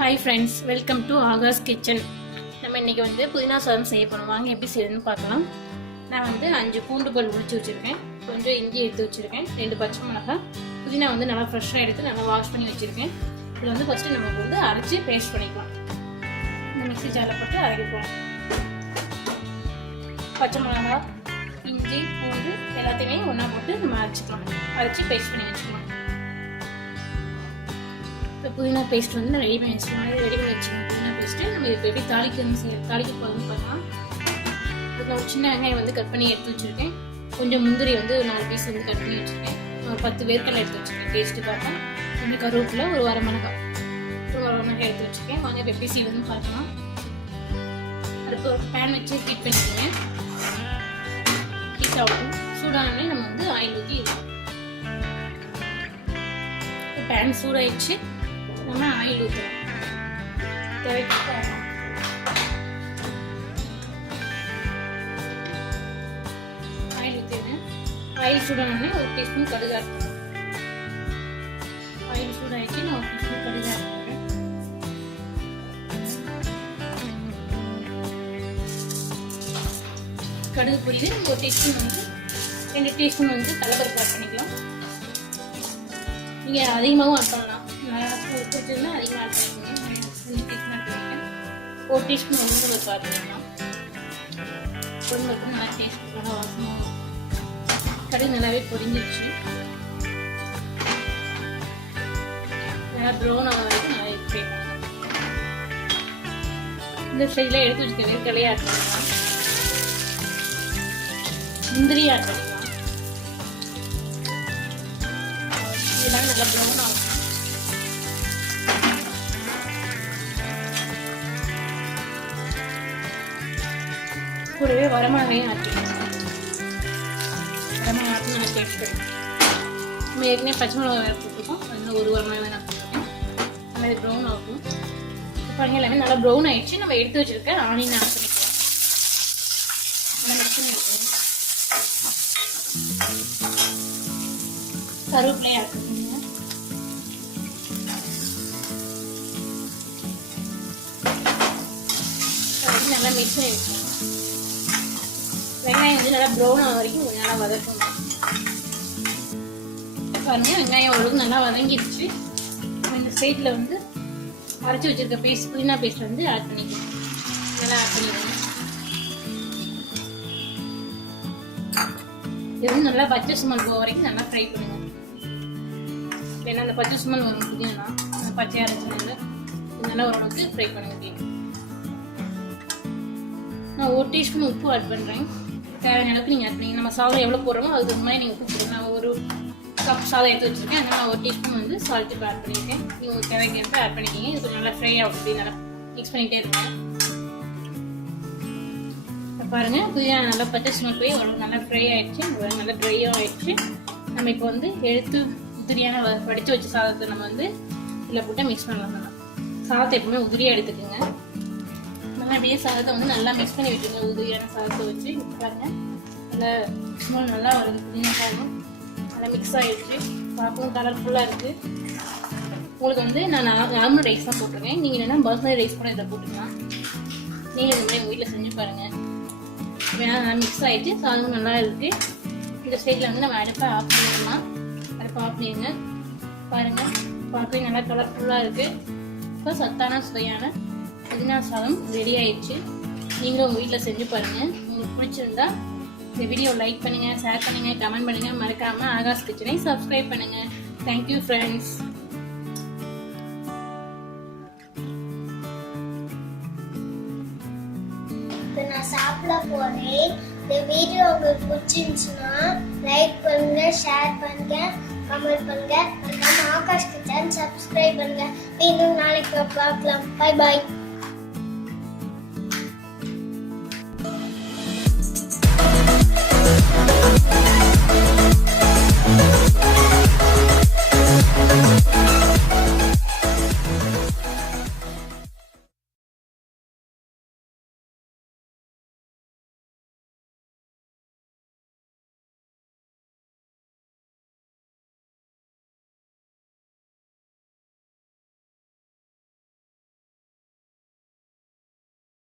Hi friends, welcome to Aga's Kitchen. நம்ம இன்னைக்கு வந்து புதினா சாதம் செய்ய போறோம். வாங்க எப்படி செய்யணும்னு பார்க்கலாம். நான் வந்து 5 பூண்டு பல் உரிச்சு வச்சிருக்கேன். கொஞ்சம் இஞ்சி எடுத்து வச்சிருக்கேன். 2 பச்சை மிளகாய். புதினா வந்து நல்லா ஃப்ரெஷ்ஷா எடுத்து நல்லா வாஷ் பண்ணி வச்சிருக்கேன். இது வந்து ஃபர்ஸ்ட் நம்ம வந்து அரைச்சு பேஸ்ட் பண்ணிக்கலாம். இந்த மிக்ஸி ஜார்ல போட்டு அரைக்கலாம். பச்சை மிளகாய், இஞ்சி, பூண்டு எல்லாத்தையுமே ஒண்ணா போட்டு நம்ம அரைச்சுக்கலாம். அரைச்சு பேஸ்ட் பண்ணி வச்சுக்கலாம். இப்போ புதினா பேஸ்ட் வந்து நான் ரெடி பண்ணி வச்சுக்கோங்க. புதினா பேஸ்ட்டு நம்ம இப்போ எப்படி தாளிக்க போகிறோம்னு பார்க்கலாம். அதுக்கு ஒரு சின்ன வெங்காயம் வந்து கட் பண்ணி எடுத்து வச்சுருக்கேன். கொஞ்சம் முந்திரி வந்து ஒரு 4 பீஸ் வந்து கட் பண்ணி வச்சுருக்கேன். ஒரு 10 வேர்க்கடலை எடுத்து வச்சுருக்கேன் டேஸ்ட்டு பார்க்கலாம். கொஞ்சம் கருவேப்பிலை, ஒரு வரமிளகாய் எடுத்து வச்சுருக்கேன். வாங்க இப்போ எப்படி செய்வதுன்னு பார்க்கலாம். அதுக்கு ஒரு பேன் வச்சு ஹீட் பண்ணிக்கோங்க. ஹீட் ஆகும். சூடானே நம்ம வந்து ஆயில் ஊற்றி பேன் சூடாயிடுச்சு. நம்ம ஆயில் ஊற்றலாம். ஆயில் ஊற்றிடுங்க. ஆயில் சூடானே ஒரு டீஸ்பூன் கடுகு ஆட் பண்ணுறேன். ஆயில் சூடாயிடுச்சு. நான் ஒரு டீஸ்பூன் கடுகு ஆட் பண்ணுறேன். கடுகு பொரியுது. நம்ம ஒரு டீஸ்பூன் வந்து 2 டீஸ்பூன் வந்து கடலைப்பருப்பு ஆட் பண்ணிக்கலாம். நீங்கள் அதிகமாகவும் ஆட் பண்ணலாம். பிடிச்சதுன்னா அதிகமாக ஆட் பண்ணிக்கோங்க. 2 டீஸ்பூன் ஆட் பண்ணிக்கேன். 1 டீஸ்பூன் உளுந்து ஆட் பண்ணிக்கலாம். உளுந்து நல்லா டேஸ்ட் நல்லா வாசமாக கடுகு நல்லாவே பொரிஞ்சிருச்சு. நல்லா ப்ரௌன் ஆக வரைக்கும் நல்லா ஃப்ரை பண்ணலாம். இந்த சைடில் எடுத்து வச்சுக்க வேர்க்கடலையை ஆட் பண்ணிக்கலாம். முந்திரி ஆட் பண்ணிக்கலாம். இதெல்லாம் நல்லா ப்ரௌன் ஆகும். கூடவே வரமிளகாயும் ஆட் பண்ணிக்கலாம். வரமிளகாய் ஆட்டி நல்லா டேஸ்ட் பண்ணும். நம்ம ஏற்கனவே பச்சை மிளகாய் வேறு போட்டுருக்கோம். அதில் ஒரு வரமிளகாய் நான் போட்டுருக்கேன். நல்லா ப்ரௌன் ஆகும். பாருங்க எல்லாமே நல்லா ப்ரௌன் ஆகிடுச்சு. நம்ம எடுத்து வச்சுருக்க ஆனியன் ஆட் பண்ணிக்கலாம். நல்லா மிக்ஸ் பண்ணி வைக்கணும். கருவேப்பிலையை ஆட் பண்ணிக்கோங்க. நல்லா மிக்ஸ் பண்ணி வச்சுக்கணும். வெங்காயம் வந்து நல்லா ப்ரௌன் ஆக வரைக்கும் கொஞ்சம் நல்லா வதக்கணும். பாருங்க வெங்காயம் ஓரளவுக்கு நல்லா வதங்கிடுச்சு. இந்த சைடில் வந்து அரைச்சி வச்சிருக்க பேஸ்ட் புதினா பேஸ்ட் வந்து ஆட் பண்ணிக்கலாம். நல்லா ஆட் பண்ணிடுங்க. இது வந்து நல்லா பச்சை சுமல் போக வரைக்கும் நல்லா ஃப்ரை பண்ணுங்க. ஏன்னா அந்த பச்சை சுமல் வரும் புதினா அந்த பச்சையாக அரைச்சதுனால நல்லா ஓரளவுக்கு ஃப்ரை பண்ணுங்க. நான் 1 டீஸ்பூன் உப்பு ஆட் பண்ணுறேன். தேவையான அளவுக்கு நீங்கள் ஆட் பண்ணி நம்ம சாதம் எவ்வளோ போடுறோமோ அதுக்கு முன்னாடி நீங்கள் உப்பு போடுங்க. நான் ஒரு கப் சாதம் எடுத்து வச்சுருக்கேன். அதனால் நான் 1 டீஸ்பூன் வந்து சால்ட் இப்போ ஆட் பண்ணியிருக்கேன். நீங்கள் ஒரு தேவைக்கு எடுத்து ஆட் பண்ணிக்கிங்க. இது கொஞ்சம் நல்லா ஃப்ரை ஆகும். அப்படி நல்லா மிக்ஸ் பண்ணிகிட்டே இருக்கேன். பாருங்கள் புதினா நல்லா பச்சை ஸ்மெல் போய் ஓரளவுக்கு நல்லா ஃப்ரை ஆகிடுச்சு. நல்லா ட்ரையாக ஆகிடுச்சு. நம்ம இப்போ வந்து எடுத்து உதிரியான வடித்து வச்ச சாதத்தை நம்ம வந்து இதில் போட்டு மிக்ஸ் பண்ணலாம். சாதத்தை எப்பவுமே உதிரியாக எடுத்துக்கோங்க. அப்படியே சாதத்தை வந்து நல்லா மிக்ஸ் பண்ணி விட்டுருங்க. உதிரியான சாதத்தை வச்சு பாருங்க நல்லா ஸ்மெல் நல்லா வருது. புதினா சாதம் நல்லா மிக்ஸ் ஆகிடுச்சு. பார்க்கவும் கலர்ஃபுல்லாக இருக்குது. உங்களுக்கு வந்து நான் நார்மல் ரைஸ் தான் போட்டிருக்கேன். நீங்கள் என்னென்னா பாஸ்மதி ரைஸ் கூட இதை போட்டுக்கலாம். நீங்கள் இந்த மாதிரி உங்கள் வீட்டில் செஞ்சு பாருங்கள். ஏன்னா நல்லா மிக்ஸ் ஆகிடுச்சு. சாதமும் நல்லா இருக்குது. இந்த சைடில் வந்து நம்ம அடுப்பை ஆஃப் பண்ணிடலாம். அடுப்பை ஆஃப் பண்ணிடுங்க. பாருங்கள் பார்க்கவே நல்லா கலர்ஃபுல்லாக இருக்குது. இப்போ சத்தான சுவையான புதினா சாதம் ரெடி ஆயிடுச்சு. நீங்களும் உங்கள் வீட்டில் செஞ்சு பாருங்கள். உங்களுக்கு பிடிச்சிருந்தா இந்த வீடியோ லைக் பண்ணுங்கள், ஷேர் பண்ணுங்கள், கமெண்ட் பண்ணுங்கள். மறக்காமல் ஆகாஷ் கிச்சனை சப்ஸ்கிரைப் பண்ணுங்கள். Thank you friends. இப்போ நான் சாப்பிட போகிறேன். இந்த வீடியோ உங்களுக்கு பிடிச்சிருந்துச்சுன்னா லைக் பண்ணுங்கள், ஷேர் பண்ணுங்கள், கமெண்ட் பண்ணுங்கள். மறக்காமல் ஆகாஷ் கிச்சன் சப்ஸ்கிரைப் பண்ணுங்கள். இன்னும் நாளைக்கு பார்க்கலாம். Bye bye.